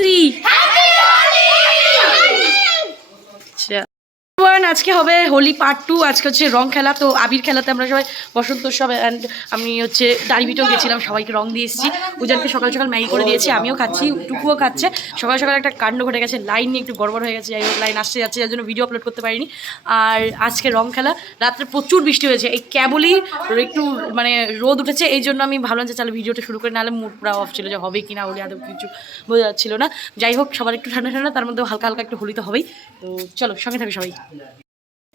3 আজকে হবে হোলি পার্ট 2। আজকে হচ্ছে রং খেলা। তো আবির খেলাতে আমরা সবাই বসন্ত উৎসব অ্যান্ড আমি হচ্ছে দাঁড়িবিটেও গেছিলাম, সবাইকে রং দিয়ে এসেছি। উজানকে সকাল সকাল ম্যাগি করে দিয়েছি, আমিও খাচ্ছি, টুকুও খাচ্ছে। সকাল সকাল একটা কাণ্ড ঘটে গেছে, লাইন নিয়ে একটু গড়বড় হয়ে গেছে। যাই হোক, লাইন আসতে যাচ্ছে, যার জন্য ভিডিও আপলোড করতে পারিনি। আর আজকে রং খেলা, রাত্রে প্রচুর বৃষ্টি হয়েছে, এই কেবলই একটু মানে রোদ উঠেছে, এই জন্য আমি ভাবলাম যে চালে ভিডিওটা শুরু করে, নাহলে মুড পুরো অফ ছিল যে হবে কি না হোলি, আদৌ কিছু বোঝা যাচ্ছিল না। যাই হোক, সবার একটু ঠান্ডা ঠান্ডা, তার মধ্যেও হালকা হালকা একটু হোলি তো হবেই। তো চলো সঙ্গে থাকি সবাই।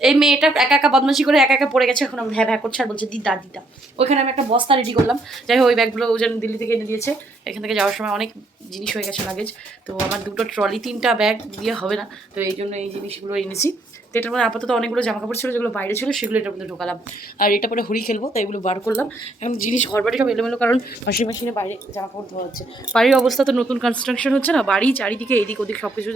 এই মেয়েটা একা একা বদমাশি করে একা একা পড়ে গেছে, এখন আমি হ্যাঁ করছে আর বলছে দিদা দিদা। ওইখানে আমি একটা বস্তা রেডি করলাম। যাই হোক, ওই ব্যাগগুলো ওজন দিল্লি থেকে এনে দিয়েছে। এখান থেকে যাওয়ার সময় অনেক জিনিস হয়ে গেছে লাগেজ। তো আমার 2টো ট্রলি 3টা ব্যাগ দিয়ে হবে না, তো এই জন্য এই জিনিসগুলো এনেছি। তো এটার মধ্যে আপাতত অনেকগুলো জামাকাপড় ছিল, যেগুলো বাইরে ছিল সেগুলো এটার মধ্যে ঢোকালাম। আর এটা পরে হোলি খেলবো, তাই এগুলো বার করলাম। এখন জিনিস ঘর বাড়ি সব এলোমেলো, কারণ ওয়াশিং মেশিনে বাইরে জামাকাপড় ধোয়া হচ্ছে। বাড়ির অবস্থা তো নতুন কনস্ট্রাকশন হচ্ছে না, বাড়ি চারিদিকে এদিক ওদিক সব কিছু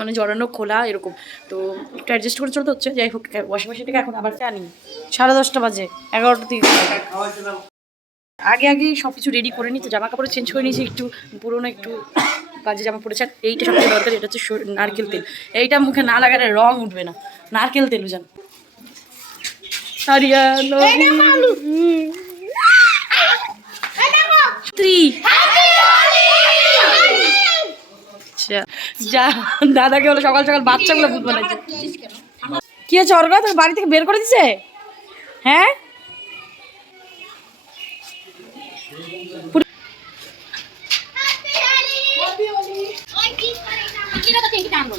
মানে জড়ানো খোলা এরকম, তো একটু অ্যাডজাস্ট করে চলতে হচ্ছে। যাই হোক, ওয়াশিং মেশিনটাকে এখন আবার আনি 10:30 বাজে, 11টা থেকে আগে সব কিছু রেডি করে নিই। তো জামা কাপড় চেঞ্জ করে নিয়েছি, একটু পুরোনো একটু বাজে জামা পড়েছে। আর এইটা সবথেকে দরকার, এটা হচ্ছে নারকেল তেল। এইটা মুখে না লাগালে রং উঠবে না, নারকেল তেল বুঝান। যা দাদাকে হলো সকাল সকাল বাচ্চাগুলো ভূত বানাইছে। কি হচ্ছে অর্ঘা, তোর বাড়ি থেকে বের করে দিছে? হ্যাঁ,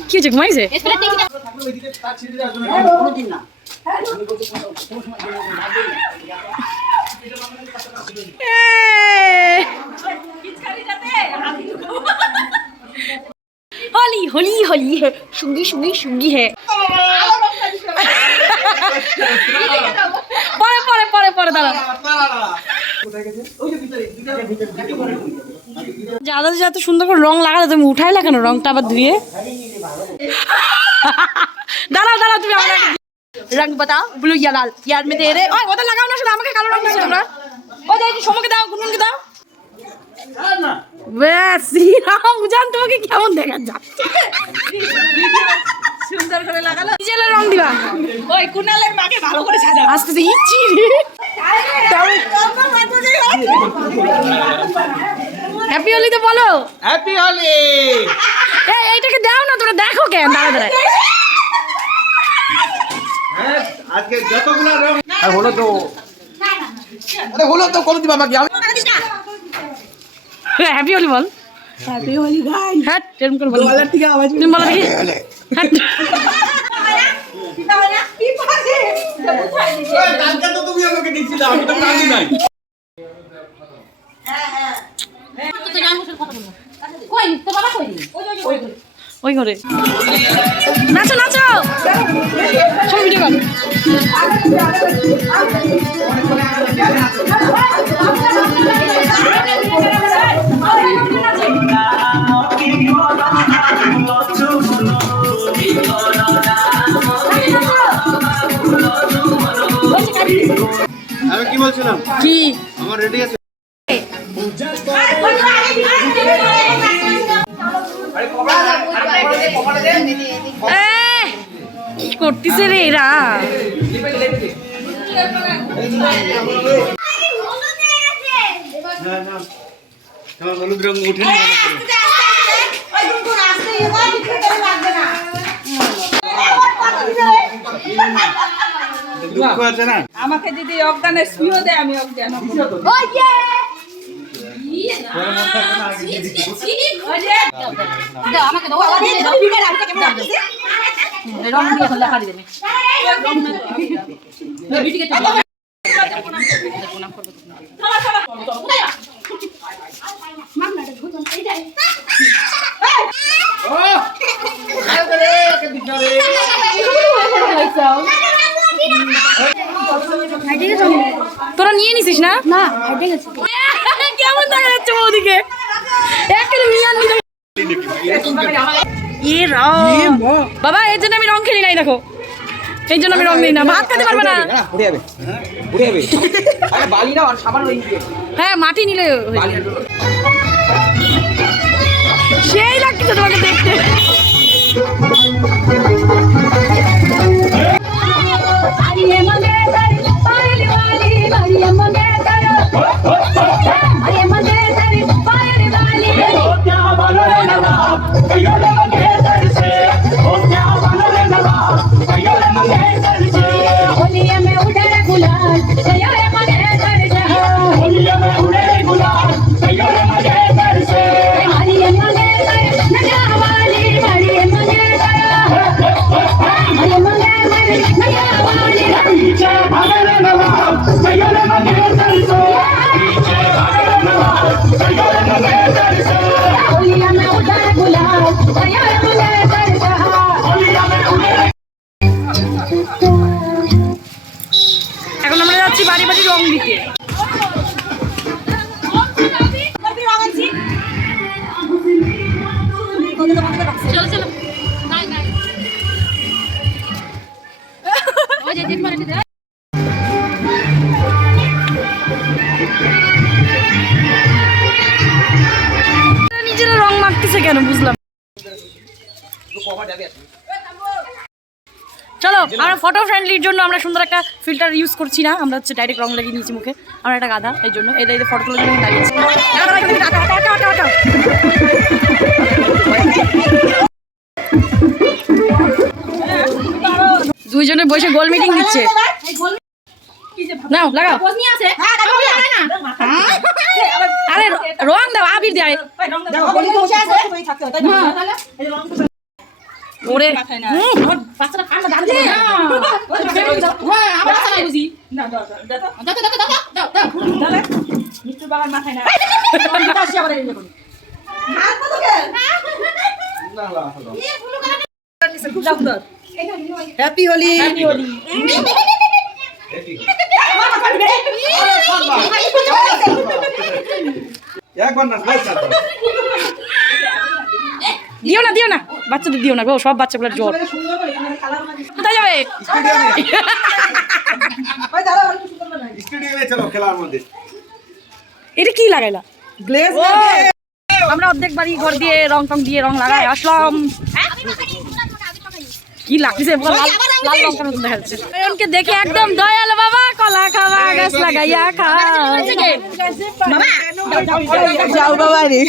কি হচ্ছে, ঘুমাইছে? होली होली होली है, सुगी सुगी सुगी है। পরে পরে পরে পরে দাঁড়া, যাদা যত সুন্দর করে রং লাগালে তুমি উঠাই লাগানো রংটা আবার ধুয়ে। দাঁড়াও দাঁড়াও, তুমি আমার রং বাতাও, ব্লু ইয়া লাল ইয়ার মে দে রে। ওই ওটা লাগাও না, শুধু আমাকে কালো রং দিছো তোমরা। ওই দেখি সমকে দাও, গুনগুনকে দাও। ব্যাস শ্রীরাম উজান, তোমাকে কেমন দেখা যাচ্ছে? সুন্দর করে লাগালো, নিজের রং দিবা। ওই কুনালের মাকে ভালো করে সাজাও। আস্তে আস্তে ইচ্ছি হ্যাপি হোলি তো বলো। হ্যাপি হোলি। এই এইটাকে দাও না, তোরা দেখো কেন দাঁড়া দাঁড়া। আজকে যতগুলো রং আর হলো তো, আরে হলো তো করে দিবা আমাকে। হ্যাপি হোলি বল। Happy Holi guys. হ্যাট এরকম করে বল, গলার থেকে আওয়াজ তুমি বলো দেখি। হ্যাট কি পাছে ওই কালকে তো তুমি আমাকে দিছিলা, আমি তো পারি নাই। ওই ঘরে নাচো নাচো, সব ভিডিও কর। আমি কি বলছিলাম, কি আমার রেডি আছে। কি করতেছে রে এরা? হলুদ রং উঠে না, দুঃখ আছে না। আমাকে যদি অজ্ঞানের স্নেহ দেয় আমি অজ্ঞান হব। আমাকে দাও, আবার দিয়ে দাও, বিকার আমি কেমন লাগছে রং দিয়ে হল্লা কাটি দেবে। বিটিকে তো প্রণাম করব। মামলাটা ভূতন এই যায়। ও আয় করে কে দিছারে। তোরা নিয়ে নিছিস না? না হাঁটে গেছে। কেমন দেখা যাচ্ছে ওদিকে? একেবারে মিয়ান নিয়ে বাবা, এর জন্য আমি রং খেলি নাই, দেখো এই জন্য আমি রং নিই না, ভাত খেতে পারবে না। উঠে যাবে, উঠে যাবে। আরে বালি না, সাবান লই দিবে। হ্যাঁ মাটি নিলে হয়ে যাবে। লাগছে তোমাকে দেখতে। এখন আমরা যাচ্ছি বাড়ি বাড়ি রং দিতে। চলো চলো নিজেরা রং মাখতেছে কেন বুঝলাম। চলো আমরা ফটো ফ্রেন্ডলির জন্য আমরা সুন্দর একটা ফিল্টার ইউজ করছি না, আমরা হচ্ছে ডাইরেক্ট রং লাগিয়ে নিয়েছি মুখে। আমরা একটা গাধা এই জন্য এই ফটো তোলার জন্য দাঁড়িয়েছি। দুইজনে বসে গোল মিটিং দিচ্ছে। নাও লাগাও। আরে রং দাও, আবির দেয়। ওরে হ্যাপি হোলি। দিও না দিও না, বাচ্চাদের দিও না গো, সব বাচ্চাগুলোর জ্বর। কোথায় যাবে? এটা কি লাগাইলা? আমরা অর্ধেক বাড়ি ঘর দিয়ে রং টং দিয়ে রং লাগাই আসলাম। কি লাগছে লাল লঙ্কার মতো দেখা যাচ্ছে। অয়নকে দেখে একদম দয়াল বাবা, কলা খাওয়া গাছ লাগাইয়া খা। যাও বাবা রে।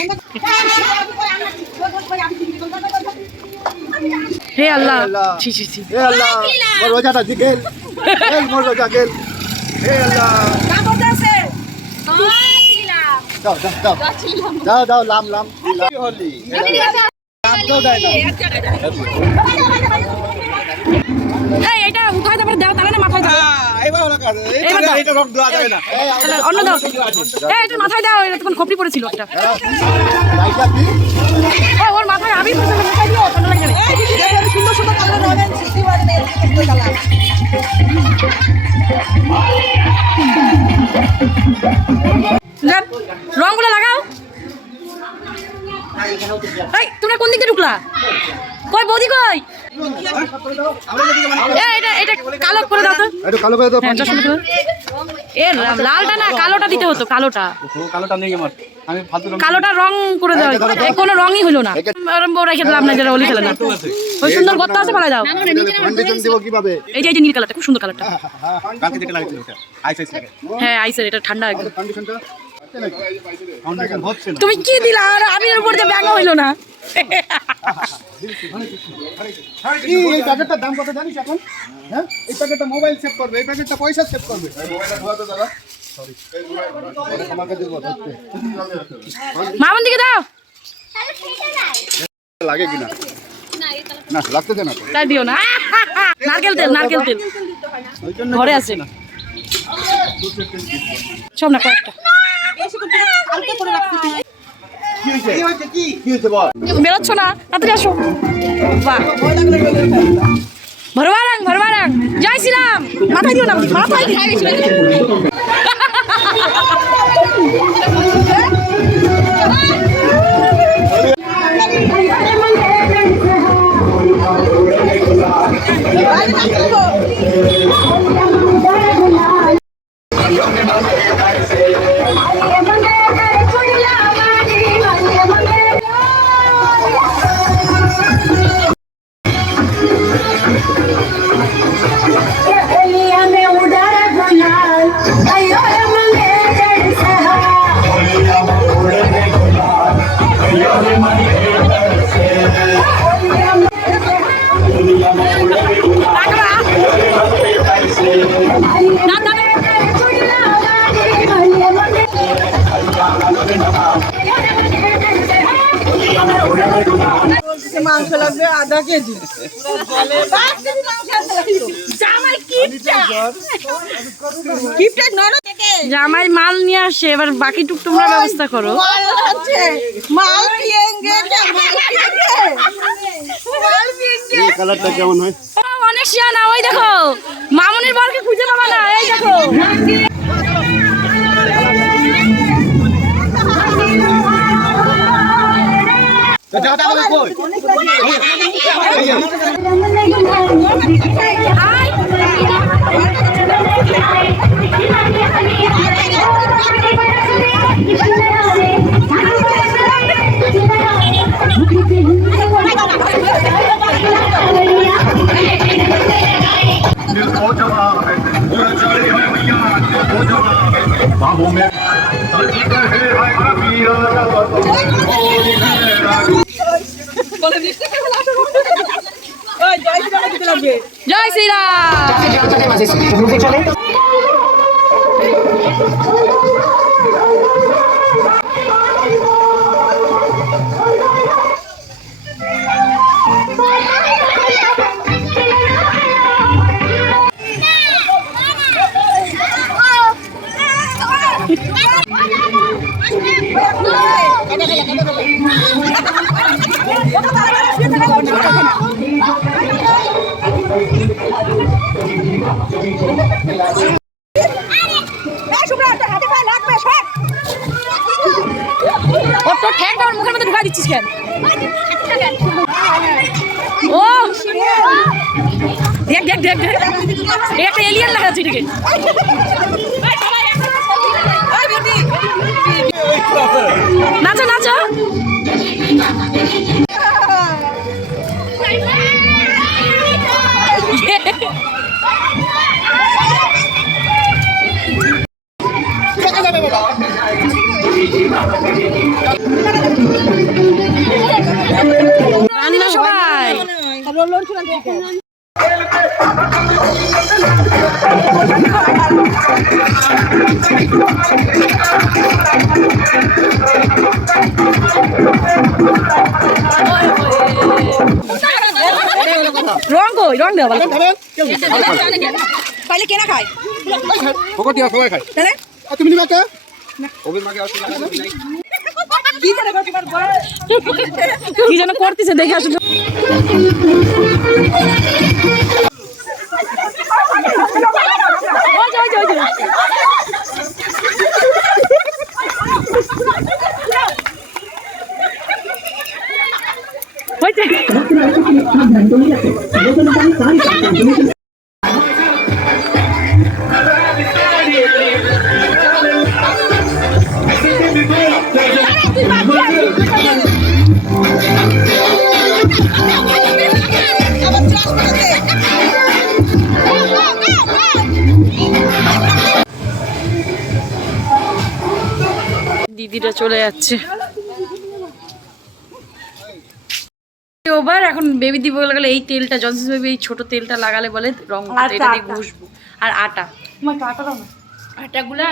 হে আল্লাহ, ছি ছি ছি, হে আল্লাহ মোর রোজাটা জিগেল, এই মোর রোজা গেল। হে আল্লাহ দাও দাও দাও দাও দাও লাম লাম হোলি দাও দেয় না। এই এটা উঠাই তারপরে দাও, তাহলে না মাথায় দাও। এইবার হলো কাজ, এইটা রং দেওয়া যাবে না। তাহলে অন্য দাও। এই এটা মাথায় দাও, এটা তখন খপড়ি পড়েছিল একটা। লাইটা কি ও ওর মাথায় আবির পড়েছিল, মাথায় দিও, ঠান্ডা লাগে না। সুন্দর সুন্দর কালার রঙের সৃষ্টি করে নেই কালার। রংগুলো লাগাও। এই তোমরা কোন দিকে ঢুকলা? কই বৌদি কই? এটা এটা কালো করে দাও তো। একটু কালো করে দাও। হ্যাঁ, চশমাটা দাও। এ লালটা না, কালোটা দিতে হতো, কালোটা। কালোটা নেই আমার, আমি ফালতু রং। কালোটা রং করে দাও। কোনো রঙই হলো না। বউ রেখে দিলাম না, যারা হোলি খেলে না। ওই সুন্দর গর্ত আছে, ফেলা দাও। ফাউন্ডেশন দেব কিভাবে? এই যে নীল কালারটা, খুব সুন্দর কালারটা। কালকে যেটা লাগিয়েছিল ওটা আইস আইস লাগে। হ্যাঁ আইসের, এটা ঠান্ডা একদম। ফাউন্ডেশনটা ফাউন্ডেশন হচ্ছে না। তুমি কি দিলা? আর আমি এর উপর দিয়ে ব্যাঙ হইলো না। এই প্যাকেটটার দাম কত জানিস এখন? হ্যাঁ, এই প্যাকেটটা মোবাইল সেভ করবে, এই প্যাকেটটা পয়সা সেভ করবে। মোবাইলটা ধোয়া তো দাদা। সরি, আমাকে দেবো ধরতে। মামন দিকে দাও। লাগে কিনা? না লাগতে দে না তো। তাই দিও না। নারকেল তেল, নারকেল তেল ঘরে আছে না। সব না কয়েকটা। কি হয়েছে কি বল? বেরোচ্ছ না, তাড়াতাড়ি আসো। বাহ, ভরবারাং ভরবারাং, জয় শ্রীরাম। মাথায় দিও না, মাথায় খাই বেশি। মাংস লাগবে আধা কেজি জামাই মাল নিয়ে আসে, এবার বাকি টুক তোমরা ব্যবস্থা করো। কালারটা কেমন হয়? অনেক শিয়ানা, ওই দেখো মামুনির বরকে খুঁজে পাবা না, এই দেখো। জয় শ্রীরাম। তোর ঠ্যাংটা আমার মুখের মধ্যে ঢুকাই দিচ্ছিস কেন? ও দেখ দেখ দেখ দেখ, একটা এলিয়েন লাগাচ্ছে এটাকে। নাচো নাচো। রান্না সবাই রং কই, রং দেওয়া ভালো। তাহলে কেনা খায় সবাই খায়। তুমি নিবা কে? কি যেন করতেছে দেখে আসলে। দিদিরা চলে যাচ্ছে। ওবার এখন বেবি দি বলে গেলে এই তেলটা জনসন বেবি এই ছোট তেলটা লাগালে বলে রং এটা দিয়ে ঘুষবো। আর আটা, আটাগুলা